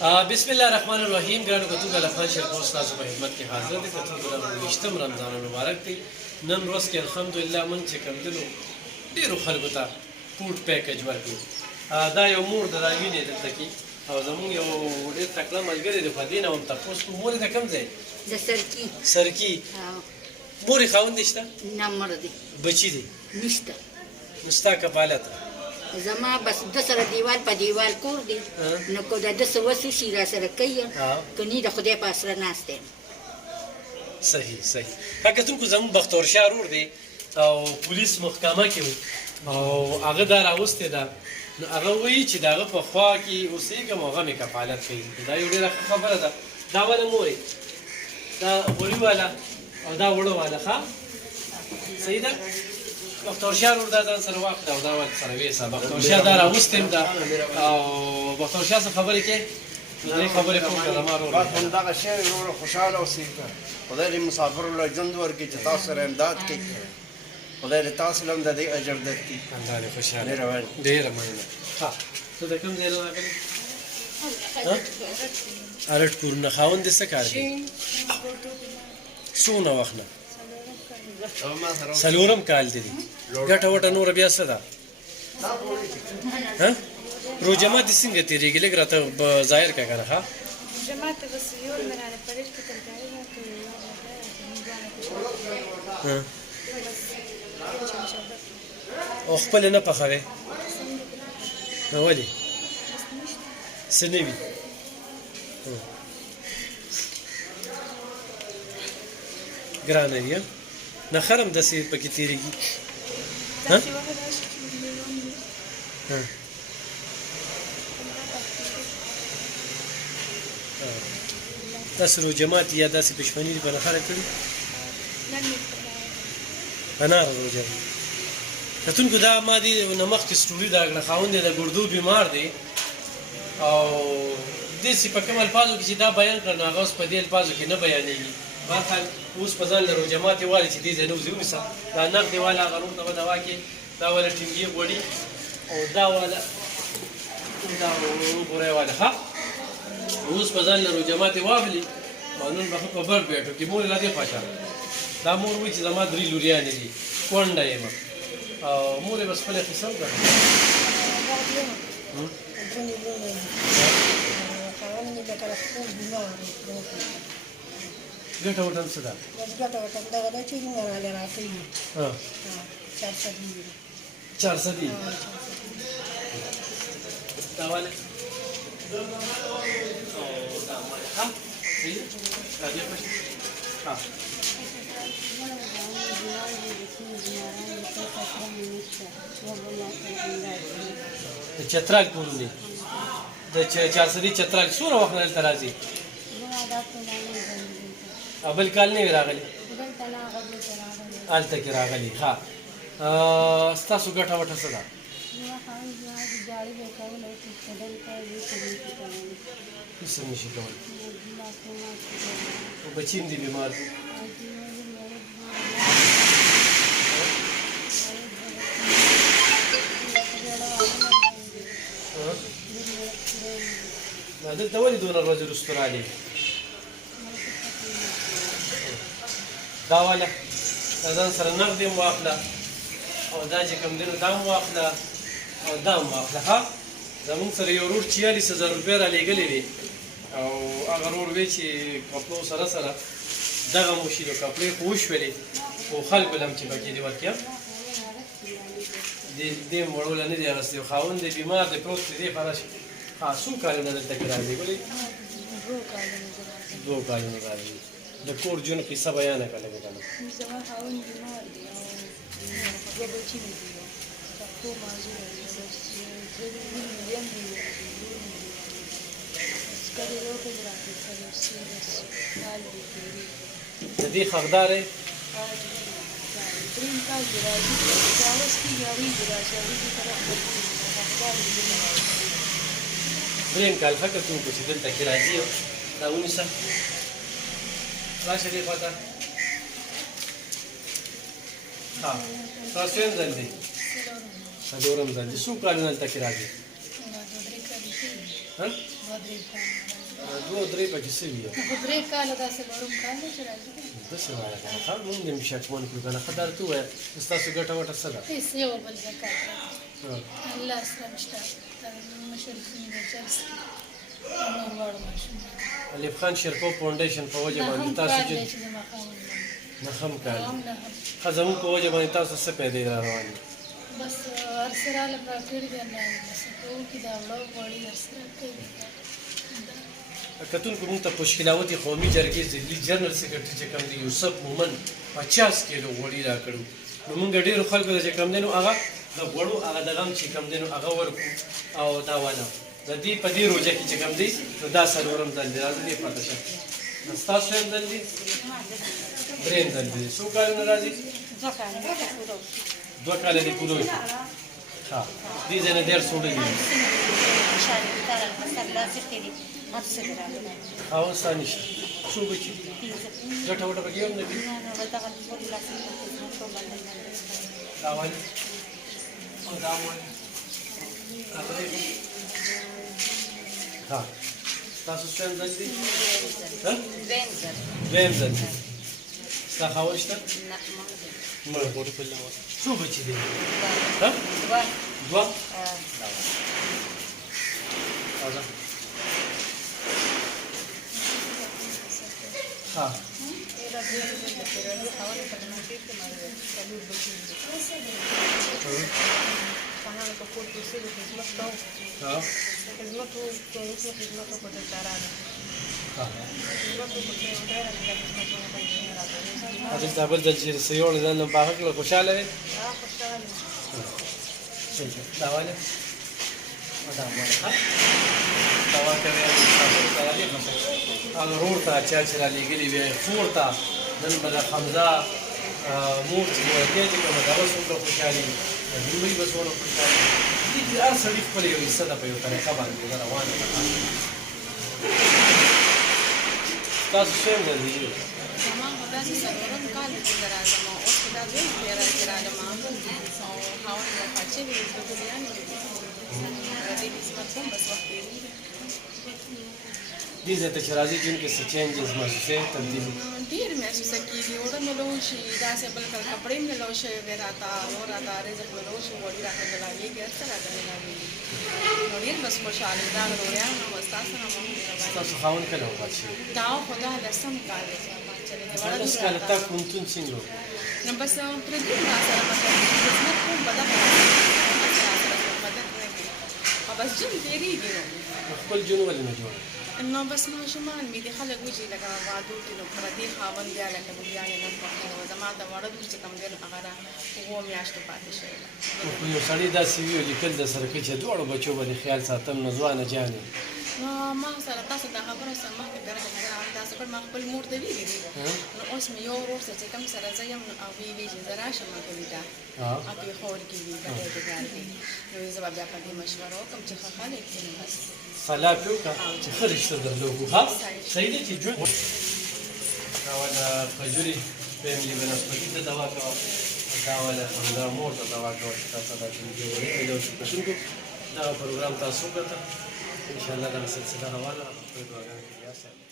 بسم الله الرحمن الرحیم. ګرانو کتونکو الافغان شرکو ستاسو په خدمت کې حاضر دي. کتونکو د 28 رمضان مبارک دی. نن ورځ کې الحمدلله من چې کوم دنو ډیرو خلکو ته فوډ پیکج ورکړو. دا یو مور د راوینې دلته کې او زمونږ یو ډېر تکړه ملګری دی. په دې نه هم تپوس کوو مور د کوم ځای؟ د سرکي. سرکي. مور یې خاوند دی شته؟ نه مړه دی. بچي دی؟ نشته. نو ستا کفالت زما بس د سره دیوال په دیوال کور دی نو کو د څه وسو شي را سره کوي کني د خدای په اسره ناشته. صحیح صحیح. کتونکو زموږ بختور شاه ورور دی او پولیس محکمه کې او هغه دا راوستې ده. نو هغه وایي چې د هغه په خوا کې اوسېږم او هغه مې کفالت کوي. دا یو ډېره ښه خبره ده. دا ولې مورې دا غوړي والا او دا وړه والا ښه صحیح ده. بختور شاه ورور دا ځان سره واخله او دا ورته سره ویسه. بختور شاه دا راوستیم ده او بختور شاه څه خبرې کوي نو دې خبرې کوم که زما ورور همدغه شی وروره خوشحاله اوسئ. خدای دې مسافرو له ژوند ورکړي چې تاسو سره امداد کوي. خدای دې تاسو له هم د دې اجر درکړي. همدا دې خوشحاله ډېره ډېره مننه. ښه ته د کوم ځای نه راغلې؟ ارټ پور نه. خاوند دې څه کار کوي؟ څونه وخت نه؟ څلورم کال دی. ګټه وټه نوره بیا څه ده؟ روژه ماتې څنګه تېرېږي؟ لږ راته ظاهر کړه که نه. ښه او خپله نه پخوې؟ ولې څه نه وي؟ ګرانه وي نه خرم داسې پکې تېرېږي. داسې روژه ماتي یا داسې پښمني دې په نخره کړي؟ په ناره روژه ده. کتونکو دا ما دې نه مخکې سټوري راکړه. خاوند یې د ګردو بیمار دی او داسې په کوم الفاظو کې چې دا بیان کړه نو هغه اوس په دې الفاظو کې نه بیانېږي. بهرحال اوس په ځان له روژه ماتې والي چې دې ځای نه وځي ونیسه. دا نغدې والا هغه روغ ته به دوا کې دا والا ټینګې غوړي او دا والا دا غوری والا. ښه اوس په ځان له روژه ماتې واخلي او نن به ښه په بر بیټو کې مور یې را دې خواشه. دا مور وایي چې زما 3 لوریانې دي کونډه یم او مور یې بس خپله قصه وکړه. ګټه وټه څه ده؟ ګټه وټه دغه ده چې موږ راله راکوي 400 دي. دا والا ها صحیح راځي پښه. ها د چترال کوم دی؟ د 400 چترال څومره وخت نه دلته راځي؟ بل کال نه وي راغلی؟ هلته کې راغلی. ښه ستاسو ګټه وټه څه ده؟ هېڅ نه شي کولی. بچي هم دي بیمار دي؟ دلته ولې دونه ورځې وروسته راغلې؟ دا والا دا ځان سره نغد هم واخله او دا چې کوم دی نو دا هم واخله او دا هم واخله. ښه زمونږ سره یو ورور 44000 روپۍ رالېږلې وې او هغه ورور وی چې کپړو سره سره دغه مو شي نو کپړې خو وشولې خو خلکو له هم چې پکې دې ورکړم دې هم وړوله نه دي اخیستې. خاوند دی بیمار دی پروت دی دې خلاص. ښه څو کالونه دلته کې راځي؟ ولې 2 کالونه راځي. د کور جون قصه بیانه کړه لږه کنه. زما خاوند بیمار دی او دوه بچي مې دي او ډاکټر معذور دی زه یم دی سکري یو کې راځي سره سیریس حال دی د دې حقدار یې دریم کال دی راځي چاوس کې یاري دی راځي دې طرف حقدار دی. دریم کال فکر کوم چې دلته کې راځي دا ونیسه راشه دې خواته. ها تاسو یې ځل دی څلورم ځل دي. څو کالونه دلته کې راځي؟ درې کاله دوه درې پکې سوي یو خو درې کاله داسې به روم کال دی چې راځي داسې وایه که نه ښه مونږ هم شکمن کړو که نه ښه دا ته ووایه ستاسو ګټه وټه څه ده هېڅ یو بل زکات الله سره مشته مشر څنګه چرس نور واړه ماشومان الف خان شیرپو فاونډیشن په وجه باندې تاسو چې نخم کال ښه زموږ په وجه باندې تاسو څه پیدا را روان دي بس هر سره له کړي دی الله بس کوونکي دا وړو غوړي هر سره کوي کتونکو موږ ته پشکلاوتي قومي جرګې ضلعي جنرال سیکرټري چې کوم دی یوسف مومن 50 کیلو غوړي راکړو نو موږ ډېرو خلکو ته چې کوم دی نو هغه د غوړو هغه دغه هم چې کوم دی نو هغه ورکړو او دا والا د دې په دې روژه کې چې کوم دی نو دا څلورم ځل دی راځه دې پاته شه نو ستاسو څوم ځل دی درېیم ځل دی څو کالونه راځي 2 کاله دې پوره شي ښه دې ځای نه ډېر سوړی دی او ثاني شي څو بچي ګټه وټه پکې هم نه دي دا والي او دا والي ها تاسو څنګه ځل دي ها دویم ځل ستا خاوند شته نه پورې په لور څو بچي دي ها دوه ها هذا تابل دلجير السيول إذا لم باهك له خوشالة وين؟ خوشالة. داوله. داوله. داوله كذا داوله مثلا. هذا رورتا تشاچرا ليجري بيه فورتا دل بلا خمزة موت وكذا كم داوله سوكا خوشالي. دوبي بس ولا خوشالي. دي أرسل يفعل يستدعى بيوتاني خبر بيوتاني وانا. تاسو څنګه دي؟ زما په داسې څلورم کال کې راځم او اوس دا دویم ځای راځم او خاوند د پاتې وي د ګلیانې دې قسمت هم بس وخت دی دې ځای ته چې راځي جون کې څه چینجز محسوسې تبدیلي ډېر محسوسه کېږي اوړه مې لو شي داسې بل کله کپړې مې لو شي راته نور راته رزق مې لو شي وړي راته ملاویږي هر څه راته ملاویږي نو ډېر بس خوشحاله دا رویان نو ستاسو نه مو تاسو خاوند کله وفات شو دا خدا لسم کال دی لس کاله تا کومتون څنګه نو بس پر دې ما سره مثلا قسمت کوم بدل او بس جون تیریږي نو خپل جون ولې نه جوړ نو بس ماشومان مې د خلک وجې لکه وادو کې نو پر دې خاوند بیا لکه بیا نه پخې زما د وړه دوی چې کم دی هغه را وو میاشتو پاتې شوی خو یو سړی داسې وي لیکل د سره کې چې دواړو بچو باندې خیال ساتم نو ځوانه جانې نو ما سره تاسو د خبرو سره مخکې درته تاسو پر ما خپل مور ته ویلي دي نو اوس مې یو ورور چې کوم سره زه یم او وی چې زه راشم کوي دا اته خور کې وی دا دې نو زه بیا په دې مشوره وکم چې خاله کې نو بس صلاح وکړه چې ښه رشته درلودو ها صحیح دی چې جون دا ولا فجوري فیملی بنسبتي ته دوا کوه دا ولا همدا مور ته دوا کوه چې تاسو دا جوړې دا څه کوم دا پروګرام تاسو ګټه ان شاء الله دا سلسله روانه په دواګانو کې